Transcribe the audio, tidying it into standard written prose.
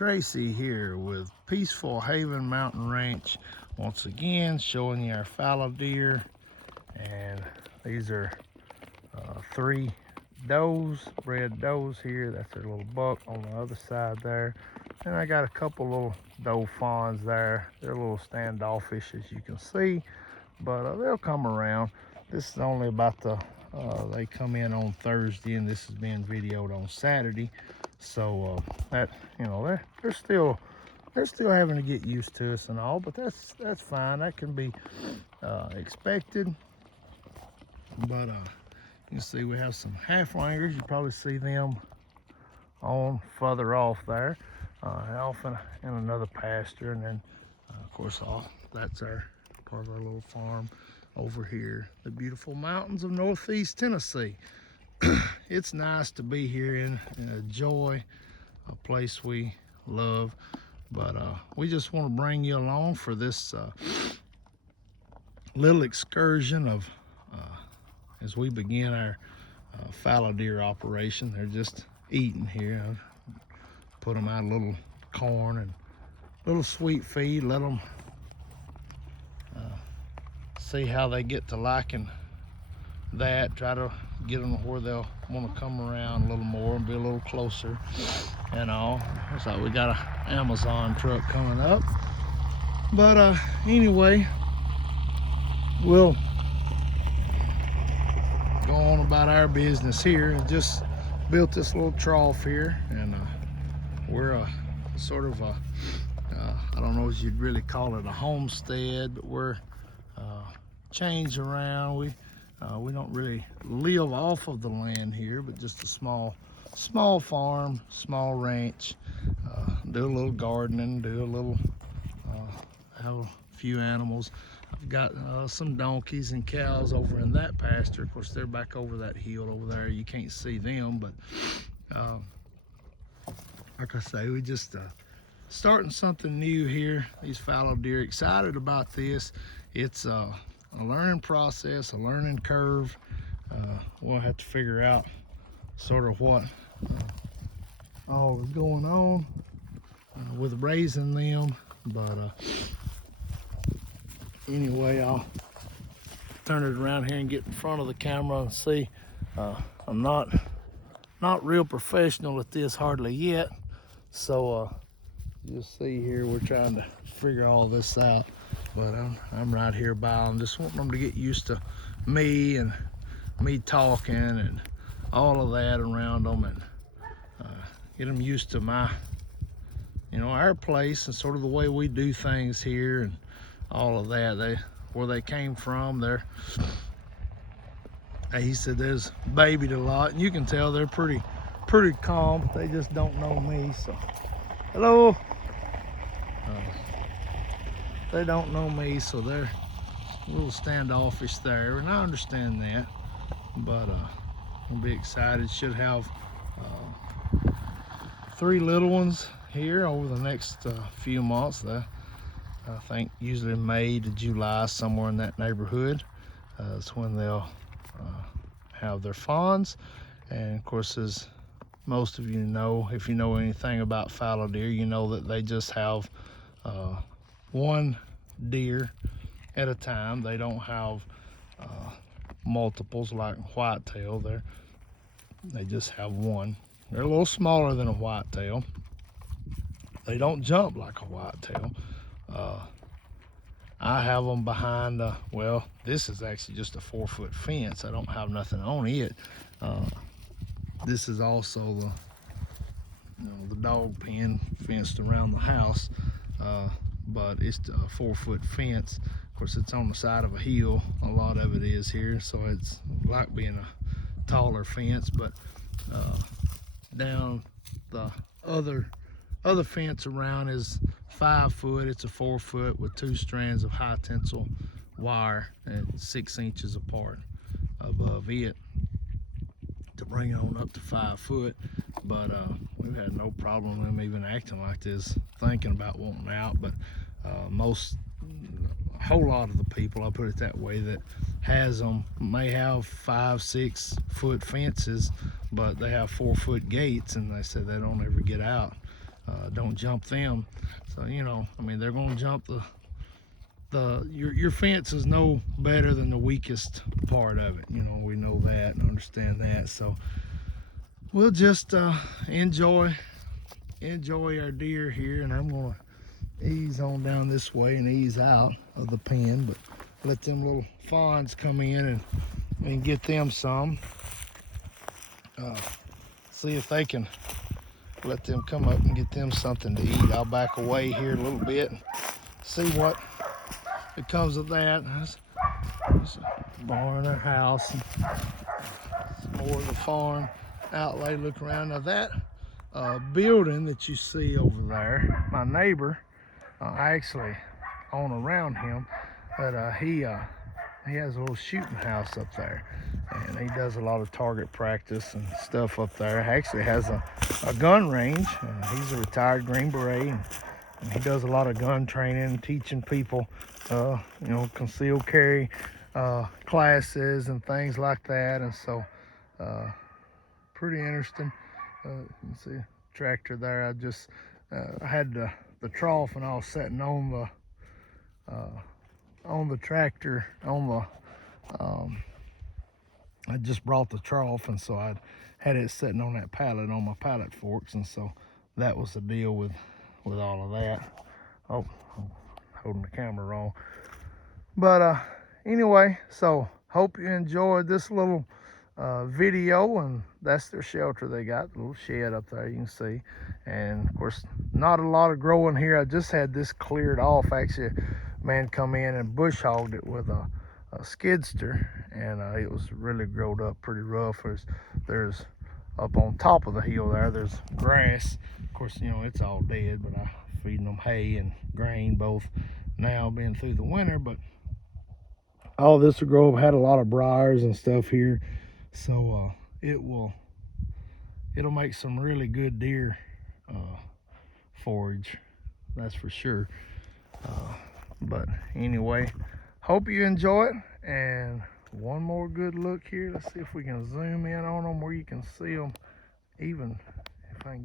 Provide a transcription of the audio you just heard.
Tracy here with Peaceful Haven Mountain Ranch, once again showing you our fallow deer. And these are three does, bred does here. That's their little buck on the other side there, and I got a couple little doe fawns there. They're a little standoffish, as you can see, but they'll come around. This is only about they come in on Thursday, and this is being videoed on Saturday. So that, you know, they're still having to get used to us and all, but that's fine. That can be expected. But you can see we have some halflangers. You probably see them on further off there, off in another pasture, and then of course that's our part of our little farm over here, the beautiful mountains of Northeast Tennessee. It's nice to be here in Joy, a place we love, but we just want to bring you along for this little excursion of as we begin our fallow deer operation. They're just eating here. Put them out a little corn and little sweet feed, let them see how they get to liking that. Try to get them to where they'll want to come around a little more and be a little closer and all. Looks like we got an Amazon truck coming up, but anyway, we'll go on about our business here. And just built this little trough here, and we're a sort of a I don't know if you'd really call it a homestead, but we're change around. We don't really live off of the land here, but just a small farm, small ranch. Do a little gardening, do a little have a few animals. I've got some donkeys and cows over in that pasture. Of course, they're back over that hill over there. You can't see them, but like I say, we just starting something new here. These fallow deer, excited about this. It's a learning process, a learning curve. We'll have to figure out sort of what all is going on with raising them, but anyway, I'll turn it around here and get in front of the camera and see. I'm not real professional at this hardly yet, so you'll see here we're trying to figure all this out. But I'm right here by them, just wanting them to get used to me and me talking and all of that around them, and get them used to my, our place and sort of the way we do things here and all of that. Where they came from, he said there's babied a lot, and you can tell they're pretty calm, but they just don't know me. So hello. They don't know me, so they're a little standoffish there, and I understand that. But I'll be excited. Should have 3 little ones here over the next few months. I think usually May to July, somewhere in that neighborhood, is when they'll have their fawns. And of course, as most of you know, if you know anything about fallow deer, you know that they just have one deer at a time. They don't have multiples like whitetail. They just have one. They're a little smaller than a whitetail. They don't jump like a whitetail. I have them behind well, this is actually just a 4-foot fence. I don't have nothing on it. This is also the dog pen fenced around the house, but it's a 4-foot fence. Of course, it's on the side of a hill. A lot of it is here, so it's like being a taller fence. But down the other fence around is 5 foot. It's a 4-foot with 2 strands of high tensile wire and 6 inches apart above it to bring it on up to 5 foot. But we've had no problem with them even acting like this, thinking about wanting out. But a whole lot of the people, I'll put it that way, that has them may have 5-6 foot fences, but they have 4-foot gates, and they said they don't ever get out. don't jump them. So, you know, I mean, they're gonna jump your fence is no better than the weakest part of it. You know, we know that and understand that. So we'll just enjoy our deer here, and I'm gonna ease on down this way and ease out of the pen, but let them little fawns come in and get them some. See if they can let them come up and get them something to eat. I'll back away here a little bit and see what becomes of that. There's a barn or house, and more of the farm outlay. Look around. Now that building that you see over there, my neighbor, I actually own around him, but he has a little shooting house up there, and he does a lot of target practice and stuff up there. He actually has a gun range. He's a retired Green Beret, and he does a lot of gun training, teaching people, you know, concealed carry classes and things like that. And so, pretty interesting. You can see a tractor there. I had the trough, and I was sitting on the tractor I just brought the trough, and so I had it sitting on that pallet on my pallet forks, and so that was the deal with all of that. Oh, I'm holding the camera wrong. But anyway, so hope you enjoyed this little video, and that's their shelter they got, the little shed up there you can see. And of course, not a lot of growing here. I just had this cleared off. Actually, a man come in and bush hogged it with a skidster, and it was really growed up pretty rough. There's up on top of the hill there's grass. Of course, you know, it's all dead, but I feeding them hay and grain both now, being through the winter. But all this will grow up. Had a lot of briars and stuff here, so it'll make some really good deer forage, that's for sure. But anyway, hope you enjoy it. And one more good look here. Let's see if we can zoom in on them where you can see them even